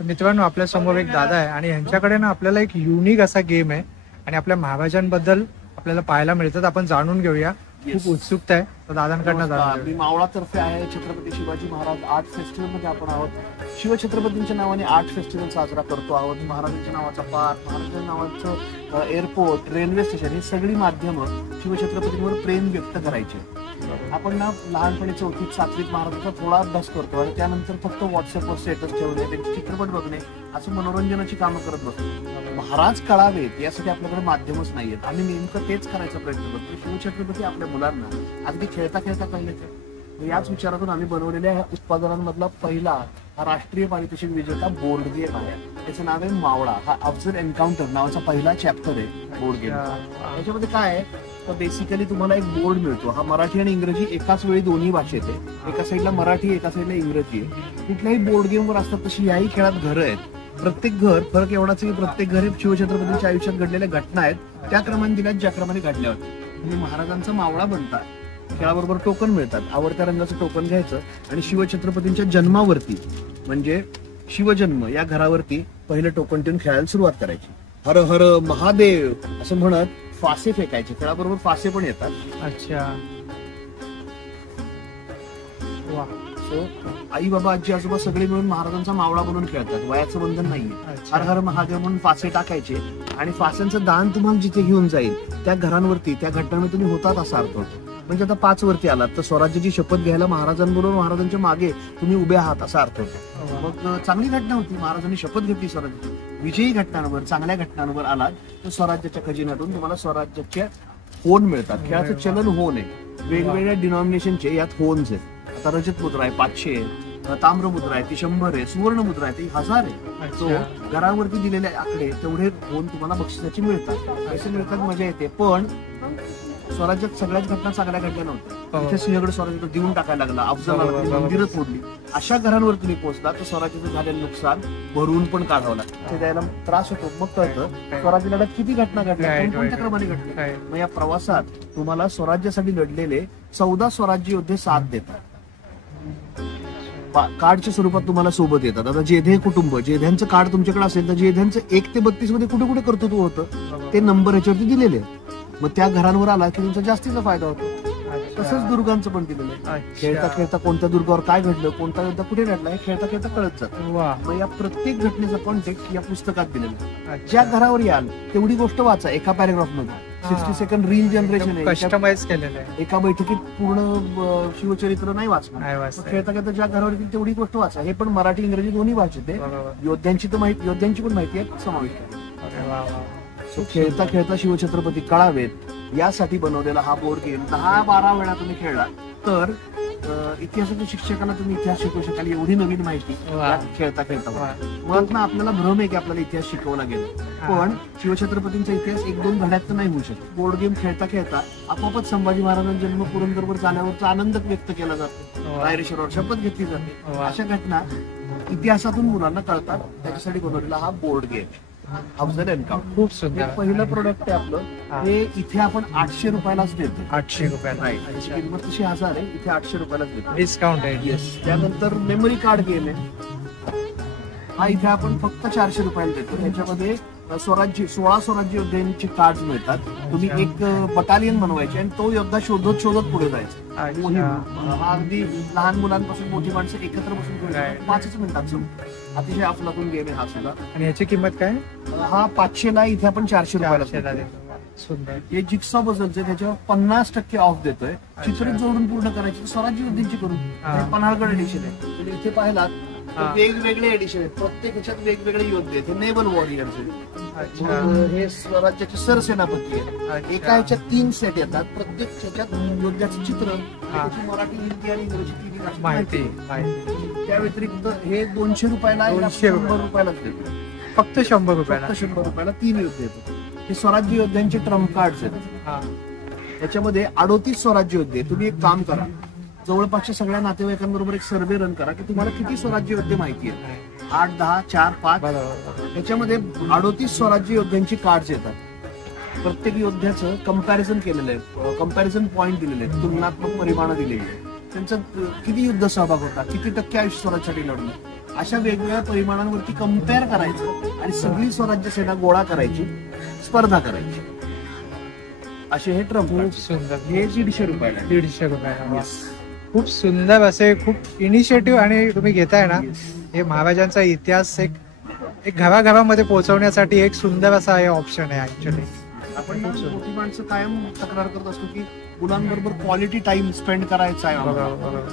मित्रांनो आपल्या समोर एक दादा आहे आणि यांच्याकडे ना आपल्याला एक युनिक असा गेम आहे आणि आपल्या महाराजांबद्दल आपल्याला पाहायला मिळतात. आपण जाणून घेऊया. खूप उत्सुकता आहे तर दादांकडनं जाणून. मी मावळातर्फे आहे. छत्रपती शिवाजी महाराज आर्ट फेस्टिवल मध्ये आपण आहोत. शिवछत्रपतींच्या नावाने आर्ट फेस्टिवल साजरा करतो आहोत. महाराजांच्या नावाचा पार्क, महाराजांच्या नावाचं एअरपोर्ट, रेल्वे स्टेशन ही सगळी माध्यमं शिवछत्रपतींवर प्रेम व्यक्त करायचे. आपण ना लहानपणी 4थीत 7वीत महाराजांचा थोडा अभ्यास करतो आणि त्यानंतर फक्त व्हॉट्सअपवर स्टेटस ठेवणे, त्यांचे चित्रपट बघणे असं मनोरंजनाची कामं करत बसतो. महाराज कळावेत यासाठी आपल्याकडे माध्यमच नाहीयेत. आम्ही नेमकं तेच करायचा प्रयत्न करतो. शिवछत्रपती आपल्या मुलांना अगदी खेळता खेळता कळले. याच विचारातून आम्ही बनवलेल्या ह्या उत्पादनांमधला पहिला हा राष्ट्रीय पारितोषिक विजेता बोर्ड गेम आहे. त्याचं नाव आहे मावळा. हा अफजल एन्काउंटर नावाचा पहिला चॅप्टर आहे बोर्ड गेम. त्याच्यामध्ये काय आहे तर बेसिकली तुम्हाला एक बोर्ड मिळतो. हा मराठी आणि इंग्रजी एकाच वेळी दोन्ही भाषेत आहे. एका साईडला मराठी, एका साईडला इंग्रजी आहे. कुठल्याही बोर्ड गेमवर असतात तशी याही खेळात घरं आहेत. प्रत्येक घर फरक एवढाच की प्रत्येक घर हे शिवछत्रपतींच्या आयुष्यात घडलेल्या घटना आहेत त्या क्रमाने दिल्यात ज्या क्रमाने घडल्या होत्या. तुम्ही महाराजांचा मावळा बनता, खेळाबरोबर टोकन मिळतात. आवडत्या रंगाचं टोकन घ्यायचं आणि शिवछत्रपतींच्या जन्मावरती म्हणजे शिवजन्म या घरावरती पहिलं टोकन ठेवून खेळायला सुरुवात करायची. हर हर महादेव असं म्हणत फासे फेकायचे. खेळाबरोबर फासे पण येतात. अच्छा. वा. सो आई बाबा आजी आजोबा सगळे मिळून महाराजांचा मावळा बनवून खेळतात. वयाचं बंधन नाहीये. हर हर महादेव म्हणून फासे टाकायचे आणि फास्यांचं दान तुम्हाला जिथे घेऊन जाईल त्या घरांवरती त्या घटनांमध्ये तुम्ही होतात असा अर्थ होतो. म्हणजे आता 5 वरती आलात तर स्वराज्याची शपथ घ्यायला महाराजांबरोबर महाराजांच्या मागे तुम्ही उभे आहात असा अर्थ होतो. मग चांगली घटना होती. महाराजांनी शपथ घेतली स्वराज्याची. विजयी घटनांवर, चांगल्या घटनांवर आलात तर स्वराज्याच्या खजिन्यातून तुम्हाला स्वराज्याचे होन मिळतात. खेळाचं चलन होन आहे. वेगवेगळ्या डिनॉमिनेशनचे यात होन्स आहेत. आता रजत मुद्रा आहे 500 आहे, ताम्र मुद्रा आहे ती 100 आहे, सुवर्ण मुद्रा आहे ती 1000 आहे. तो घरावरती दिलेले आकडे तेवढे होऊन तुम्हाला बक्षिसाची मिळतात. पैसे मिळतात, मजा येते. पण स्वराज्यात सगळ्याच घटना चांगल्या घडल्या नव्हत्या. इथे सिंहगड स्वराज्यात देऊन टाकायला लागला, अफजल मंदिरं फोडली. अशा घरांवर तुम्ही पोहोचला तर स्वराज्याचं झालेलं नुकसान भरून पण काढावं लागतं. ते द्यायला त्रास होतो. मग कळतं स्वराज्य लढ्यात किती घटना घडल्या, कोणत्या क्रमाने घडल्या. मग या प्रवासात तुम्हाला स्वराज्यासाठी लढलेले 14 स्वराज्य योद्धे साथ देतात. कार्डच्या स्वरूपात तुम्हाला सोबत येतात. आता जेधे कुटुंब, जेध्यांचं कार्ड तुमच्याकडे असेल तर जेध्यांचं 1 ते 32 मध्ये कुठे कुठे कर्तृत्व होतं ते नंबर याच्यावरती दिलेले. मग त्या घरांवर आला की तुमचा जास्तीचा फायदा होतो. तसंच दुर्गांचं पण दिलेलं आहे. खेळता खेळता कोणत्या दुर्गावर काय घडलं, कोणता युद्ध कुठे घडला हे खेळता खेळता कळत जातं. मग या प्रत्येक घटनेचा कॉन्टेक्स्ट या पुस्तकात दिलेला आहे. ज्या घरावर याल तेवढी गोष्ट वाचा एका पॅरेग्राफ मध्ये. 60 सेकंड रील जनरेशन आहे, कस्टमाइज केलेलं आहे. एका बैठकीत पूर्ण शिवचरित्र नाही वाचणार. खेळता खेळता ज्या घरावर येतील तेवढी गोष्ट वाचा. हे पण मराठी इंग्रजी दोन्ही भाषेत आहे. योद्ध्यांची पण माहिती आहे समाविष्ट आहे. खेळता खेळता शिवछत्रपती कळावेत यासाठी बनवलेला हा बोर्ड गेम 10-12 वेळा तुम्ही खेळला तर इतिहासाच्या शिक्षकाला तुम्ही इतिहास शिकवू शकाल एवढी नवीन माहिती खेळता खेळता. मुळात ना आपल्याला भ्रम आहे की आपल्याला इतिहास शिकवला गेला, पण शिवछत्रपतींचा इतिहास 1-2 घड्यात तर नाही होऊ शकत. बोर्ड गेम खेळता खेळता आपोआपच संभाजी महाराजांचा जन्म पुरंदरवर झाल्यावरचा आनंद व्यक्त केला जातो. रायरेश्वरावर शपथ घेतली जाते. अशा घटना इतिहासातून मुलांना कळतात. त्याच्यासाठी बनवलेला हा बोर्ड गेम अफजल एन्काउंटर. खूप सुंदर. पहिलं प्रोडक्ट आहे आपलं. हे इथे आपण 800 रुपयालाच देतो. 800 रुपयाला. किंमत तशी 1000 आहे, इथे 800 रुपयालाच देतो. डिस्काउंट आहे. येस. त्यानंतर मेमरी कार्ड गेम आहे. हा इथे आपण फक्त 400 रुपयाला देतो. ह्याच्यामध्ये 16 स्वराज्य योद्ध्यांचे कार्ड मिळतात. तुम्ही एक बटालियन बनवायचे आणि तो योद्धा शोधत शोधत पुढे जायचं. हा अगदी लहान मुलांपासून मोठी माणसं एकत्र बसून 5 मिनिटात अतिशय अफलातून गेम आहे हा सुद्धा. आणि याची किंमत काय? हा 500 ला, इथे आपण 400 रुपयाला. सुंदर. हे जिक्सॉ पझलचे त्याच्यावर 50% ऑफ देतोय. चित्र जोडून पूर्ण करायची स्वराज्य योद्धींची करून. पन्हाळगड एडिशन आहे. तर इथे पाहिलात वेगवेगळे एडिशन आहेत. प्रत्येक ह्याच्यात वेगवेगळे योद्धे आहेत. हे नेव्हल वॉरियर्स आहेत. हे स्वराज्याचे सरसेनापती आहेत. एका ह्याच्यात 3 सेट येतात. प्रत्येक ह्याच्यात योद्ध्याचं चित्र, मराठी, हिंदी आणि इंग्रजी 3 माहिती. त्या व्यतिरिक्त हे 200 रुपयाला, 100 रुपयालाच देतो. फक्त 100 रुपयाला. फक्त 100 रुपयाला 3 योद्धे येतात. हे स्वराज्य योद्ध्यांचे ट्रम्प कार्ड आहेत. याच्यामध्ये 38 स्वराज्य योद्धे. तुम्ही एक काम करा, जवळपासच्या सगळ्या नातेवाईकांबरोबर एक सर्वे रन करा की तुम्हाला किती स्वराज्य योद्धे माहिती आहेत. 8, 10, 4, 5. याच्यामध्ये 38 स्वराज्य योद्ध्यांची कार्ड येतात. प्रत्येक योद्ध्याचं कंपॅरिझन केलेलं आहे. कंपॅरिझन पॉईंट दिलेले आहेत. तुलनात्मक परिमाणं दिलेली आहेत. त्यांचा किती युद्ध सहभाग होता, किती टक्के आयुष्य स्वराज्यासाठी लढलं, अशा वेगवेगळ्या परिमाणांवरती कम्पेअर करायचं आणि सगळी स्वराज्य सेना गोळा करायची, स्पर्धा करायची. असे हे ट्रम्प खूप कार्ड. सुंदर. हे 150 रुपयाला आहे. 150 रुपयाला. Yes. खूप सुंदर असे खूप इनिशिएटिव्ह आणि तुम्ही घेताय ना, हे महाराजांचा इतिहास एक घराघरामध्ये पोहोचवण्यासाठी एक सुंदर असा हे ऑप्शन आहे ऍक्च्युली. आपण ना मोठी माणसं कायम तक्रार करत असतो की मुलांबरोबर क्वालिटी टाइम स्पेंड करायचा आहे आम्हाला.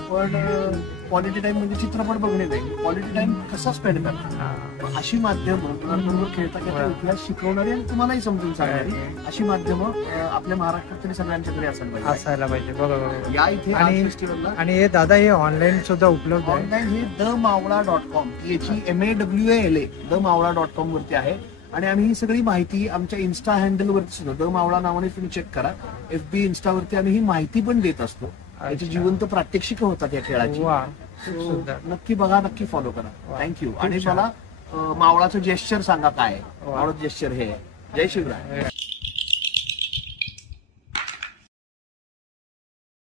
पण क्वालिटी टाइम म्हणजे चित्रपट बघणे नाही, क्वालिटी टाइम कसा स्पेंड करतात अशी माध्यमं मुलांबरोबर खेळता खेळता इतिहास शिकवणारी आणि तुम्हालाही समजून सांगणारी अशी माध्यमं आपल्या महाराष्ट्रात तरी सगळ्यांच्याकडे असायला पाहिजे. बरोबर. या इथे आणि- फेस्टिवलला आणि हे दादा हे ऑनलाईन सुद्धा उपलब्ध आहे. ऑनलाईन हे themawla.com THEMAWLA themawla.com वरती आहे. आणि आम्ही ही सगळी माहिती आमच्या इन्स्टा हँडल वरती सुद्धा द मावळा नावाने तुम्ही चेक करा. FB इन्स्टावरती आम्ही ही माहिती पण देत असतो. याची जिवंत प्रात्यक्षिक होतात या खेळाची. वा, खूप So, सुंदर. नक्की बघा, नक्की फॉलो करा. वा, थँक्यू. खूप आणि छान. मला मावळाचं जेस्चर सांगा काय आहे. वा. मावळाचं जेस्चर हे आहे. जय शिवराय.